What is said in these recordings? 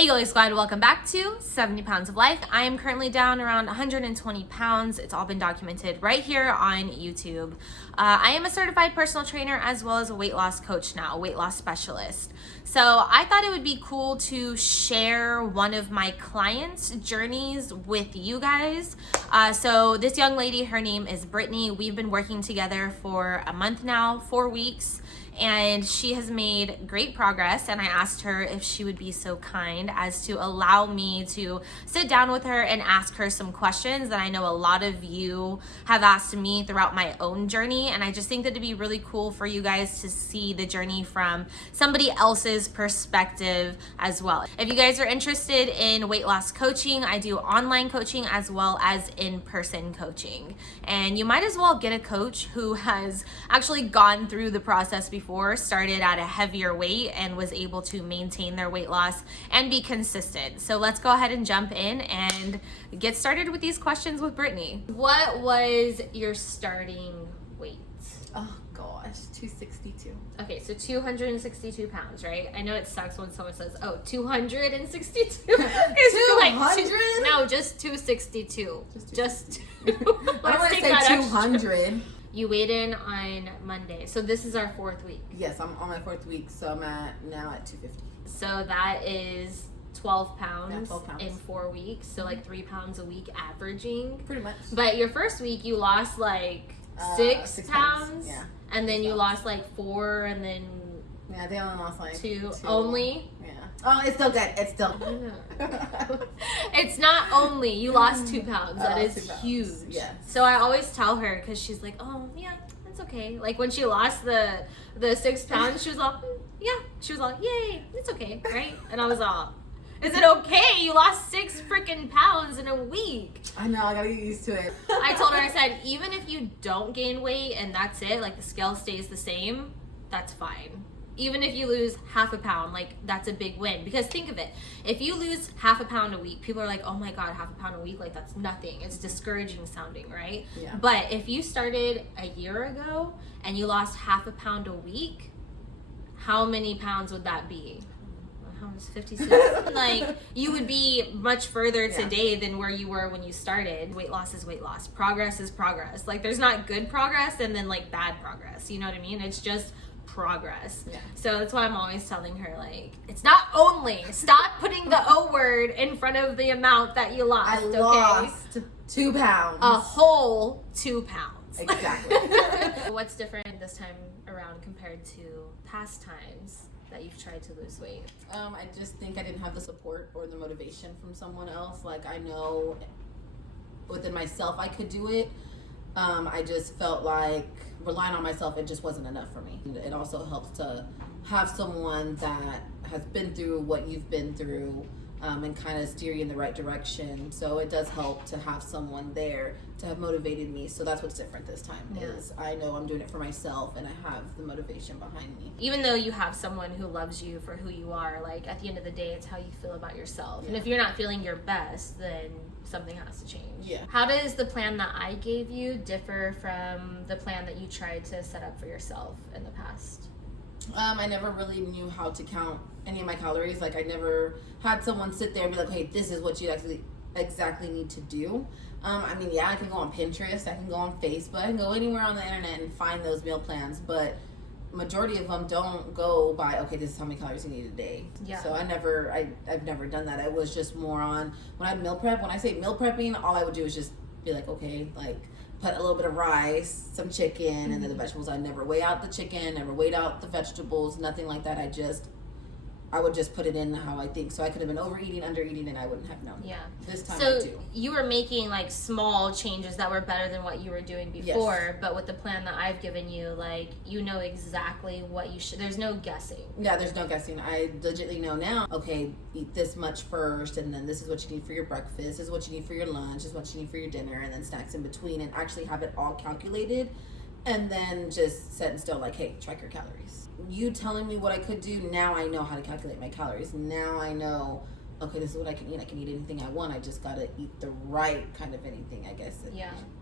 Hey Yoga Squad, welcome back to 70 Pounds of Life. I am currently down around 120 pounds. It's all been documented right here on YouTube. I am a certified personal trainer as well as a weight loss coach now, weight loss specialist. So I thought it would be cool to share one of my clients' journeys with you guys. So this young lady, her name is Brittany. We've been working together for a month now, 4 weeks. And she has made great progress, and I asked her if she would be so kind as to allow me to sit down with her and ask her some questions that I know a lot of you have asked me throughout my own journey, and I just think that it'd be really cool for you guys to see the journey from somebody else's perspective as well. If you guys are interested in weight loss coaching, I do online coaching as well as in-person coaching, and you might as well get a coach who has actually gone through the process before, started at a heavier weight and was able to maintain their weight loss and be consistent. So let's go ahead and jump in and get started with these questions with Brittany. What was your starting weight? Oh gosh, 262. Okay, so 262 pounds, right? I know it sucks when someone says, oh, 262. It's 200? No, just 262. Just I don't want to say 200. You weighed in on Monday. So this is our 4th week. Yes, I'm on my 4th week, so I'm now at 250. So that is 12 pounds, Yeah, 12 pounds in 4 weeks. So like 3 pounds a week averaging. Pretty much. But your first week you lost like 6 pounds. Yeah. And then you lost like 4 and then Yeah, they only lost like 2 only. Yeah. Oh, it's still good. It's still. It's not only you lost 2 pounds. That is 2 pounds. huge. Yes. So I always tell her, because she's like, oh yeah, that's okay. Like when she lost the 6 pounds, she was all, yeah. She was all, yay, it's okay, right? And I was all, is it okay? You lost 6 freaking pounds in a week. I know. I gotta get used to it. I told her, I said, even if you don't gain weight and that's it, like the scale stays the same, that's fine. Even if you lose half a pound, like that's a big win. Because think of it, if you lose half a pound a week, people are like, oh my God, half a pound a week, like that's nothing. It's discouraging sounding, right? Yeah. But if you started a year ago and you lost half a pound a week, how many pounds would that be? How much? 56? Like you would be much further today than where you were when you started. Weight loss is weight loss. Progress is progress. Like there's not good progress and then like bad progress. You know what I mean? It's just progress. Yeah. So that's why I'm always telling her, like, it's not only. Stop putting the O word in front of the amount that you lost. I lost 2 pounds. A whole 2 pounds. Exactly. What's different this time around compared to past times that you've tried to lose weight? I just think I didn't have the support or the motivation from someone else. Like I know within myself I could do it. I just felt like relying on myself, it just wasn't enough for me. It also helps to have someone that has been through what you've been through and kind of steer you in the right direction. So it does help to have someone there to have motivated me. So that's what's different this time is I know I'm doing it for myself and I have the motivation behind me. Even though you have someone who loves you for who you are, like at the end of the day, it's how you feel about yourself. And if you're not feeling your best, then something has to change. Yeah. How does the plan that I gave you differ from the plan that you tried to set up for yourself in the past? I never really knew how to count any of my calories. Like I never had someone sit there and be like, hey, this is what you exactly need to do. I mean, yeah, I can go on Pinterest, I can go on Facebook, I can go anywhere on the internet and find those meal plans, but majority of them don't go by, okay, this is how many calories you need a day. Yeah. So I've never done that. It was just more on when I meal prep. When I say meal prepping, all I would do is just be like, okay, like put a little bit of rice, some chicken, and then the vegetables. I never weigh out the chicken, never weighed out the vegetables, nothing like that. I would just put it in how I think. So I could have been overeating, undereating, and I wouldn't have known. Yeah. This time so I do. You were making like small changes that were better than what you were doing before, Yes. but with the plan that I've given you, like you know exactly what you should. There's no guessing. Yeah, there's no guessing. I legitimately know now, okay, eat this much first, and then this is what you need for your breakfast, this is what you need for your lunch, this is what you need for your dinner, and then snacks in between, and actually have it all calculated, and then just set in stone, like, hey, track your calories. You telling me what I could do, now I know how to calculate my calories. Now I know okay, this is what I can eat. I can eat anything I want. I just gotta eat the right kind of anything, I guess.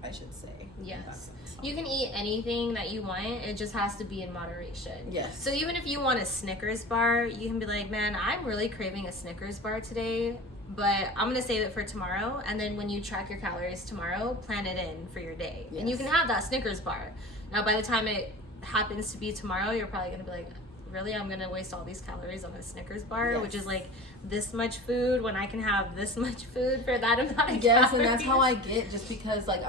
I should say. Yes. You can eat anything that you want. It just has to be in moderation. Yes. So even if you want a Snickers bar, you can be like, man, I'm really craving a Snickers bar today, but I'm gonna save it for tomorrow. And then when you track your calories tomorrow, plan it in for your day. Yes. And you can have that Snickers bar. Now, by the time it happens to be tomorrow, you're probably gonna be like, really, I'm gonna waste all these calories on a Snickers bar, yes. which is like this much food when I can have this much food for that amount of yes, calories. And that's how I get, just because like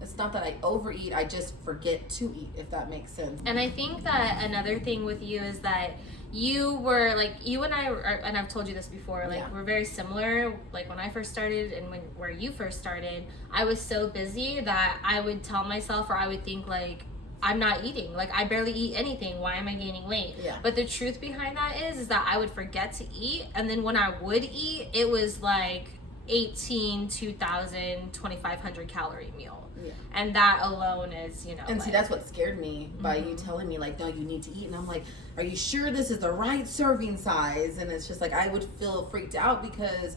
it's not that I overeat, I just forget to eat, if that makes sense. And I think that another thing with you is that you were like, you and I are, and I've told you this before, like we're very similar. Like when I first started and where you first started, I was so busy that I would tell myself, or I would think like, I'm not eating. Like, I barely eat anything. Why am I gaining weight? Yeah. But the truth behind that is that I would forget to eat. And then when I would eat, it was like 18, 2,000, 2,500 calorie meal. Yeah. And that alone is, And like, see, that's what scared me by you telling me, like, no, you need to eat. And I'm like, are you sure this is the right serving size? And it's just like, I would feel freaked out because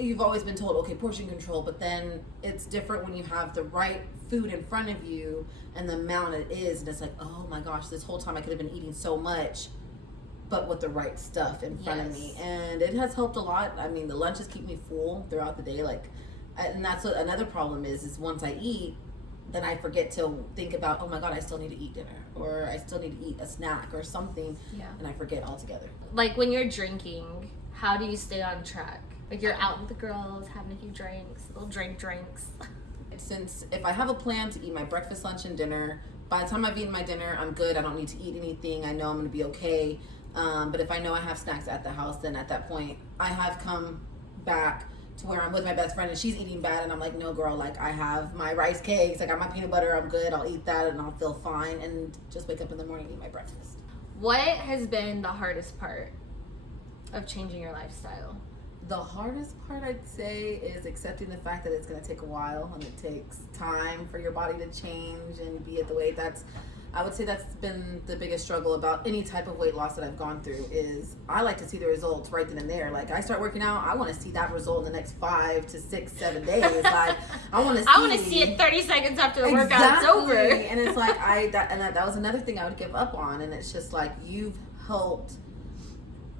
you've always been told, okay, portion control, but then it's different when you have the right food in front of you and the amount it is, and it's like, oh my gosh, this whole time I could have been eating so much, but with the right stuff in front of me. And it has helped a lot. I mean, the lunches keep me full throughout the day, like, and that's what another problem is once I eat, then I forget to think about, oh my god, I still need to eat dinner, or I still need to eat a snack or something, and I forget altogether. Like when you're drinking, how do you stay on track? Like you're out with the girls, having a few drinks, little drinks. Since if I have a plan to eat my breakfast, lunch, and dinner, by the time I've eaten my dinner, I'm good. I don't need to eat anything. I know I'm going to be okay. But if I know I have snacks at the house, then at that point, I have come back to where I'm with my best friend and she's eating bad. And I'm like, no, girl, like I have my rice cakes. I got my peanut butter. I'm good. I'll eat that and I'll feel fine. And just wake up in the morning and eat my breakfast. What has been the hardest part of changing your lifestyle? The hardest part, I'd say, is accepting the fact that it's going to take a while and it takes time for your body to change and be at the weight. I would say that's been the biggest struggle about any type of weight loss that I've gone through is I like to see the results right then and there. Like, I start working out, I want to see that result in the next 5 to 6, 7 days. Like, I want to see it 30 seconds after the workout's over. And it's like, that was another thing I would give up on. And it's just like, you've helped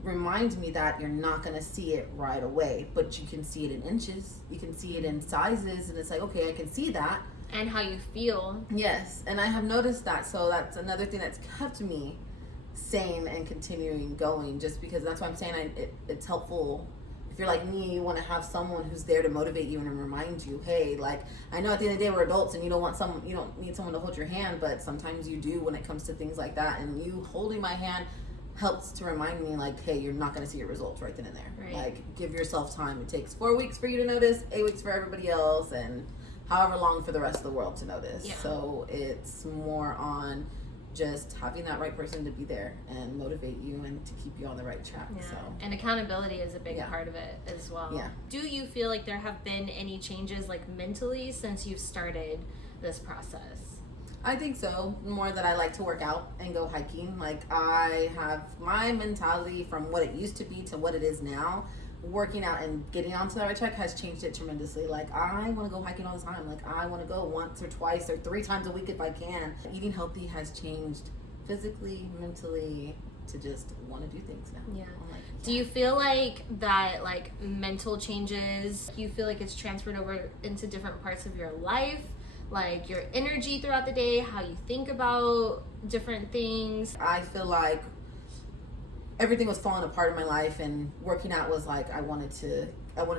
remind me that you're not going to see it right away, but you can see it in inches, you can see it in sizes, and it's like, okay, I can see that. And how you feel. Yes, and I have noticed that, so that's another thing that's kept me sane and continuing going, just because that's why I'm saying it's helpful. If you're like me, you want to have someone who's there to motivate you and remind you, hey, like, I know at the end of the day we're adults and you don't need someone to hold your hand, but sometimes you do when it comes to things like that, and you holding my hand helps to remind me, like, hey, you're not going to see your results right then and there. Right. Like, give yourself time. It takes 4 weeks for you to notice, 8 weeks for everybody else, and however long for the rest of the world to notice. Yeah. So it's more on just having that right person to be there and motivate you and to keep you on the right track. Yeah. So. And accountability is a big part of it as well. Yeah. Do you feel like there have been any changes, like, mentally since you've started this process? I think so. More that I like to work out and go hiking. Like, I have my mentality from what it used to be to what it is now. Working out and getting onto the right track has changed it tremendously. Like, I want to go hiking all the time. Like, I want to go once or twice or 3 times a week if I can. Eating healthy has changed physically, mentally, to just want to do things now. Yeah. Like, do you feel like that, like, mental changes, you feel like it's transferred over into different parts of your life? Like your energy throughout the day, how you think about different things? I feel like everything was falling apart in my life, and working out was like, I wanted to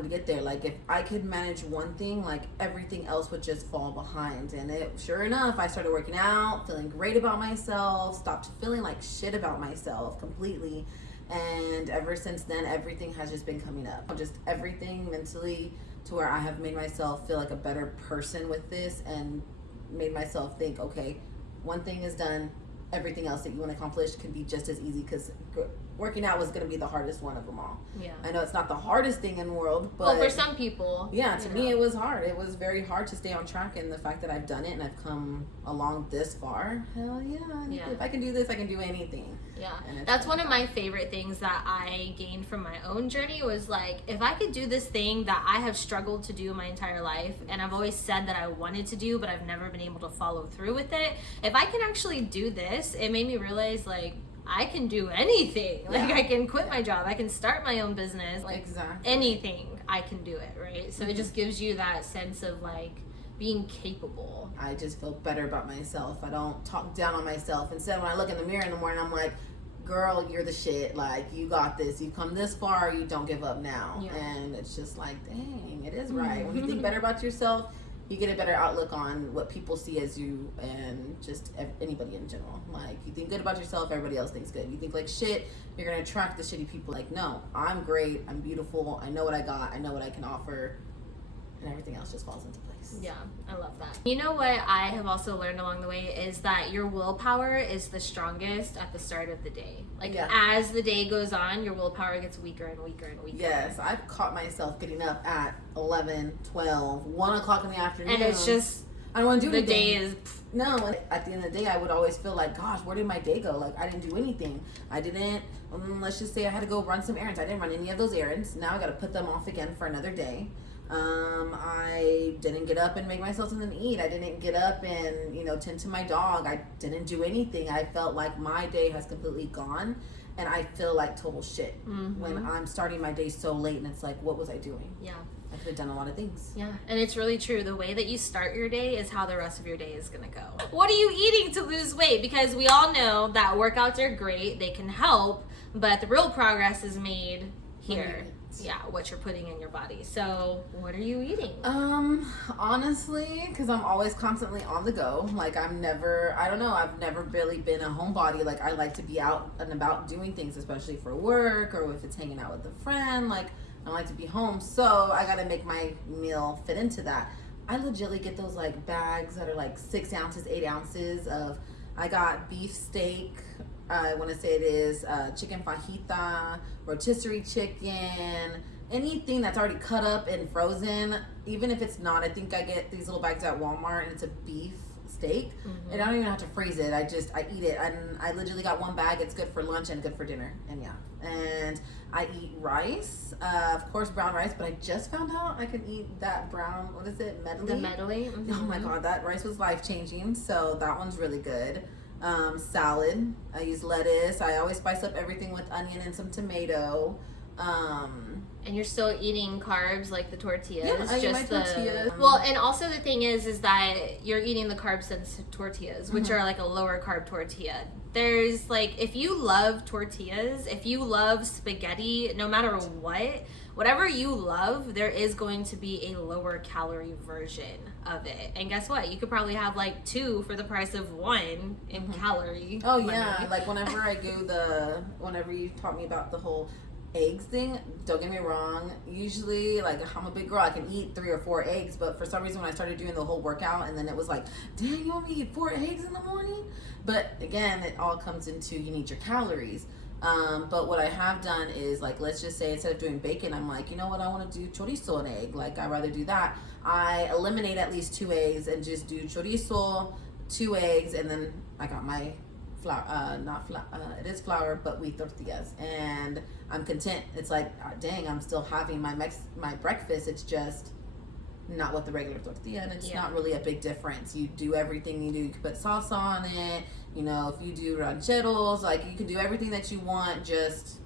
get there. Like, if I could manage one thing, like, everything else would just fall behind. And sure enough, I started working out, feeling great about myself, stopped feeling like shit about myself completely. And ever since then, everything has just been coming up. Just everything mentally, to where I have made myself feel like a better person with this, and made myself think, okay, one thing is done, everything else that you want to accomplish can be just as easy, because working out was going to be the hardest one of them all. Yeah. I know it's not the hardest thing in the world, but well, for some people, yeah, to me it was hard. It was very hard to stay on track, and the fact that I've done it and I've come along this far, hell yeah. If I can do this, I can do anything. Yeah, that's one of my favorite things that I gained from my own journey was like, if I could do this thing that I have struggled to do my entire life, and I've always said that I wanted to do, but I've never been able to follow through with it. If I can actually do this, it made me realize like, I can do anything. Like I can quit my job. I can start my own business. Like anything, I can do it, right? So it just gives you that sense of like being capable. I just feel better about myself. I don't talk down on myself. Instead, when I look in the mirror in the morning, I'm like, girl, you're the shit. Like, you got this. You've come this far. You don't give up now. Yeah. And it's just like, dang, it is right. When you think better about yourself, you get a better outlook on what people see as you and just anybody in general. Like, you think good about yourself, everybody else thinks good. You think like shit, you're going to attract the shitty people. Like, no, I'm great. I'm beautiful. I know what I got. I know what I can offer. And everything else just falls into place. Yeah, I love that. You know what I have also learned along the way is that your willpower is the strongest at the start of the day. Like, as the day goes on, your willpower gets weaker and weaker and weaker. Yes, I've caught myself getting up at 11, 12, 1 o'clock in the afternoon. And it's just, I don't want to do anything. The day is... No, at the end of the day, I would always feel like, gosh, where did my day go? Like, I didn't do anything. I didn't, let's just say I had to go run some errands. I didn't run any of those errands. Now I got to put them off again for another day. I didn't get up and make myself something to eat. I didn't get up and, tend to my dog. I didn't do anything. I felt like my day has completely gone, and I feel like total shit when I'm starting my day so late, and it's like, what was I doing? Yeah. I could have done a lot of things. Yeah, and it's really true. The way that you start your day is how the rest of your day is going to go. What are you eating to lose weight? Because we all know that workouts are great. They can help, but the real progress is made here. Yeah, what you're putting in your body. So, what are you eating? Honestly, because I'm always constantly on the go. Like, I've never really been a homebody. Like, I like to be out and about doing things, especially for work or if it's hanging out with a friend. Like, I like to be home. So, I got to make my meal fit into that. I legitimately get those, like, bags that are, like, 6 ounces, 8 ounces of, I got beef steak. I want to say it is chicken fajita, rotisserie chicken, anything that's already cut up and frozen. Even if it's not, I think I get these little bags at Walmart and it's a beef steak. And I don't even have to freeze it. I eat it. And I literally got 1 bag. It's good for lunch and good for dinner. And and I eat rice, of course brown rice, but I just found out I can eat that brown, what is it, medley? The medley. Oh my god, that rice was life-changing. So that one's really good. Salad. I use lettuce. I always spice up everything with onion and some tomato. And you're still eating carbs like the tortillas. Yeah, I eat my tortillas. Well, and also the thing is that you're eating the carbs-dense tortillas, which are like a lower carb tortilla. There's like, if you love tortillas, if you love spaghetti, no matter what, whatever you love, there is going to be a lower calorie version of it. And guess what? You could probably have like 2 for the price of 1 in calorie. Oh yeah, like whenever you taught me about the whole eggs thing, don't get me wrong, usually, like, I'm a big girl, I can eat 3 or 4 eggs, but for some reason when I started doing the whole workout, and then it was like, damn, you want me to eat 4 eggs in the morning? But again, it all comes into, you need your calories. But what I have done is, like, let's just say instead of doing bacon, I'm like, you know what, I want to do chorizo and egg. Like, I'd rather do that. I eliminate at least 2 eggs and just do chorizo, 2 eggs, and then I got my flour, it is flour, but wheat tortillas, and I'm content. It's like, dang, I'm still having my breakfast. It's just not with the regular tortilla, and it's not really a big difference. You do everything you do. You can put salsa on it. If you do rancheros, like, you can do everything that you want, just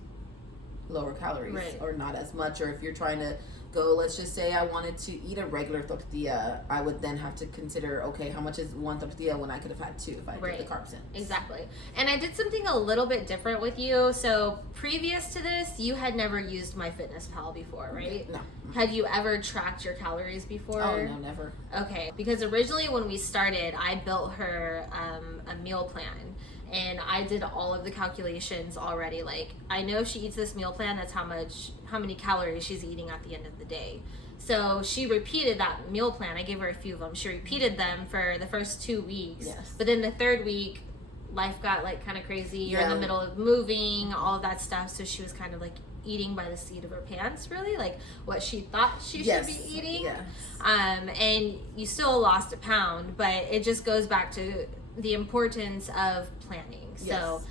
lower calories, or not as much. Or if you're trying to go, let's just say I wanted to eat a regular tortilla, I would then have to consider, okay, how much is 1 tortilla when I could have had 2 if I did the carbs in. Exactly. And I did something a little bit different with you. So previous to this, you had never used MyFitnessPal before, right? No. Had you ever tracked your calories before? Oh, no, never. Okay. Because originally when we started, I built her a meal plan. And I did all of the calculations already. Like, I know if she eats this meal plan, that's how many calories she's eating at the end of the day. So she repeated that meal plan. I gave her a few of them. She repeated them for the first 2 weeks. Yes. But then the 3rd week, life got like kind of crazy. You're in Yeah. the middle of moving, all of that stuff. So she was kind of like eating by the seat of her pants, really, like what she thought she Yes. should be eating. Yes. And you still lost a pound, but it just goes back to the importance of planning. Yes. So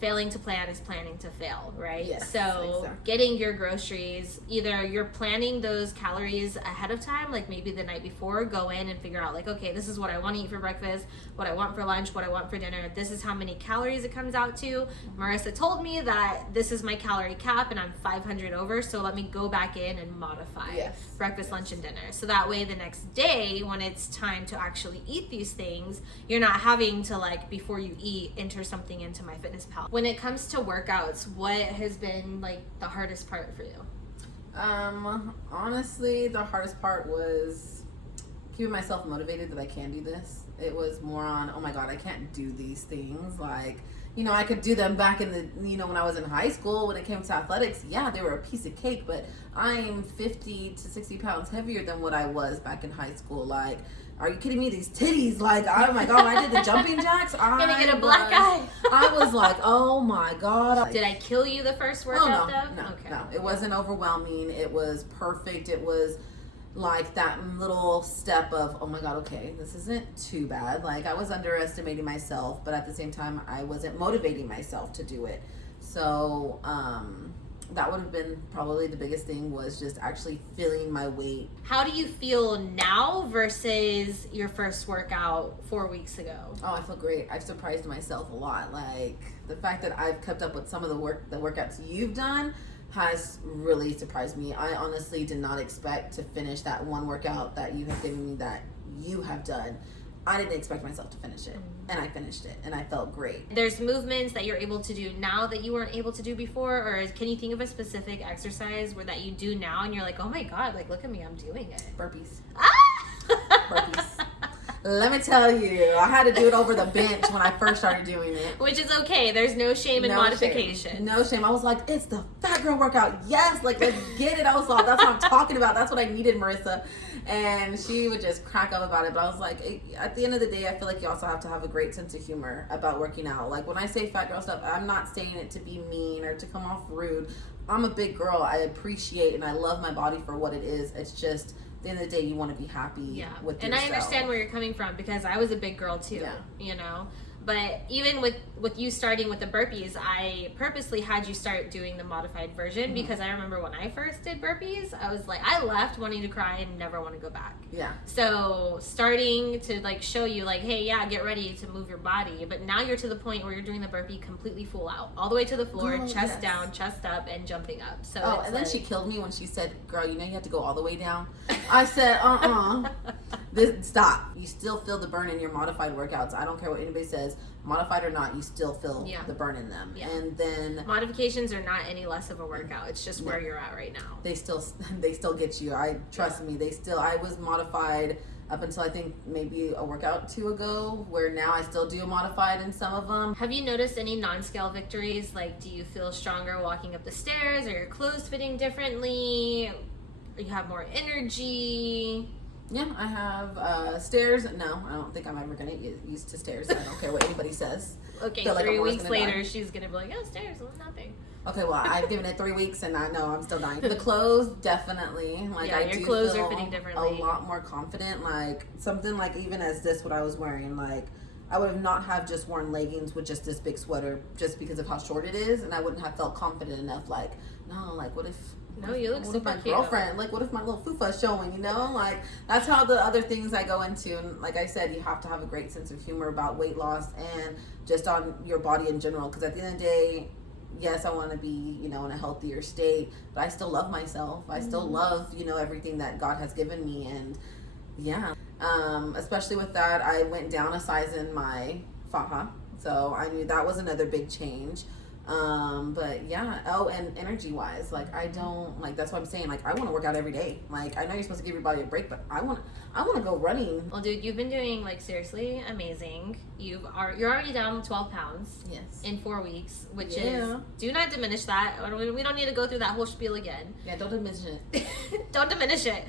failing to plan is planning to fail, right? Yes, So exactly. getting your groceries, either you're planning those calories ahead of time, like maybe the night before, go in and figure out like, okay, this is what I want to eat for breakfast, what I want for lunch, what I want for dinner. This is how many calories it comes out to. Marissa told me that this is my calorie cap and I'm 500 over, so let me go back in and modify Yes. breakfast, lunch, and dinner. So that way the next day when it's time to actually eat these things, you're not having to like, before you eat, enter something into MyFitnessPal. When it comes to workouts, what has been like the hardest part for you? Honestly, the hardest part was keeping myself motivated that I can do this. It was more on, oh my God, I can't do these things. Like, you know, I could do them back in the, you know, when I was in high school, when it came to athletics, yeah, they were a piece of cake, but I'm 50 to 60 pounds heavier than what I was back in high school. Like, are you kidding me? These titties, like, oh my God, when I did the jumping jacks, Gonna get a black eye. I was like, oh my God. Did I kill you the first workout though? No. It wasn't overwhelming. It was perfect. It was like that little step of, oh my God, okay, this isn't too bad. Like, I was underestimating myself, but at the same time, I wasn't motivating myself to do it. So, that would have been probably the biggest thing, was just actually feeling my weight. How do you feel now versus your first workout 4 weeks ago? Oh, I feel great. I've surprised myself a lot. Like, the fact that I've kept up with some of the workouts you've done has really surprised me. I honestly did not expect to finish that one workout that you have given me that you have done. I didn't expect myself to finish it, and I finished it, and I felt great. There's movements that you're able to do now that you weren't able to do before, or can you think of a specific exercise where that you do now and you're like, oh my God, like look at me, I'm doing it. Burpees. Ah! Burpees. Let me tell you, I had to do it over the bench when I first started doing it. Which is okay. There's no shame in No modification. shame. No shame. I was like, it's the fat girl workout. Yes, like, let's get it. I was like, that's what I'm talking about. That's what I needed, Marissa. And she would just crack up about it. But I was like, at the end of the day, I feel like you also have to have a great sense of humor about working out. Like, when I say fat girl stuff, I'm not saying it to be mean or to come off rude. I'm a big girl. I appreciate and I love my body for what it is. It's just, at the end of the day, you want to be happy with and yourself. I understand where you're coming from, because I was a big girl too, you know. But even with you starting with the burpees, I purposely had you start doing the modified version, because I remember when I first did burpees, I was like, I left wanting to cry and never want to go back. Yeah. So starting to like show you like, hey, yeah, get ready to move your body. But now you're to the point where you're doing the burpee completely full out, all the way to the floor, chest down, chest up, and jumping up. So and then she killed me when she said, girl, you know you have to go all the way down. I said, stop. You still feel the burn in your modified workouts. I don't care what anybody says, modified or not, you still feel the burn in them. And then modifications are not any less of a workout. It's just where you're at right now. They still get you. I trust me. I was modified up until I think maybe a workout or two ago, where now I still do modified in some of them. Have you noticed any non-scale victories? Like, do you feel stronger walking up the stairs? Are your clothes fitting differently? Or you have more energy? Yeah, I have stairs. No, I don't think I'm ever going to get used to stairs. I don't care what anybody says. Okay, Feel like 3 I'm always weeks gonna later, die. she's going to be like, oh, stairs, well, nothing. Okay, well, I've given it 3 weeks and I know I'm still dying. The clothes, definitely. Like, Yeah, I your do clothes feel are fitting differently. a lot more confident. Like, something like even as this, what I was wearing, like, I would have not have just worn leggings with just this big sweater just because of how short it is, and I wouldn't have felt confident enough. Like, no, like, what if... No, you look what super if my cute. girlfriend, like, what if my little fufa's showing, you know? Like, that's how the other things I go into. And like I said, you have to have a great sense of humor about weight loss and just on your body in general. Because at the end of the day, yes, I want to be, you know, in a healthier state, but I still love myself. I still love, you know, everything that God has given me. And yeah, especially with that, I went down a size in my faja. So I knew that was another big change. But yeah, and energy wise, like, I don't, like, that's what I'm saying, like, I want to work out every day. Like, I know you're supposed to give your body a break, but I want to go running. Well, dude, you've been doing, like, seriously amazing. You're already down 12 pounds. Yes. In 4 weeks, which is, do not diminish that. We don't need to go through that whole spiel again. Yeah, don't diminish it. Don't diminish it.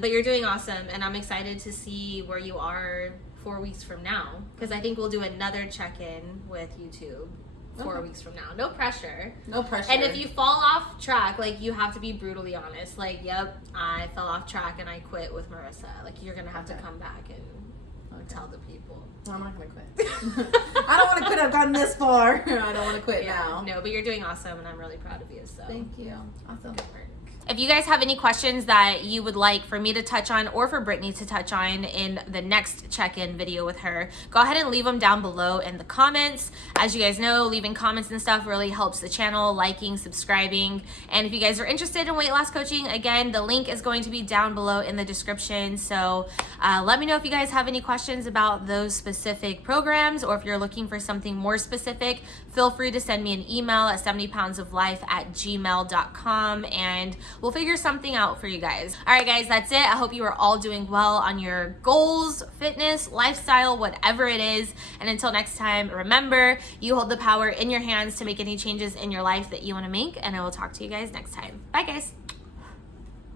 But you're doing awesome, and I'm excited to see where you are 4 weeks from now, because I think we'll do another check-in with YouTube 4 weeks from now. No pressure. No pressure. And if you fall off track, like, you have to be brutally honest. Like, yep, I fell off track and I quit with Marissa. Like, you're gonna have to come back and tell the people. I'm not gonna quit. I don't want to quit. I've gotten this far. I don't want to quit now. No, but you're doing awesome, and I'm really proud of you. So thank you. Awesome. Good work. If you guys have any questions that you would like for me to touch on or for Brittany to touch on in the next check-in video with her, go ahead and leave them down below in the comments. As you guys know, leaving comments and stuff really helps the channel, liking, subscribing. And if you guys are interested in weight loss coaching, again, the link is going to be down below in the description. So let me know if you guys have any questions about those specific programs, or if you're looking for something more specific, feel free to send me an email at 70poundsoflife@gmail.com, and we'll figure something out for you guys. All right, guys, that's it. I hope you are all doing well on your goals, fitness, lifestyle, whatever it is. And until next time, remember, you hold the power in your hands to make any changes in your life that you want to make. And I will talk to you guys next time. Bye, guys.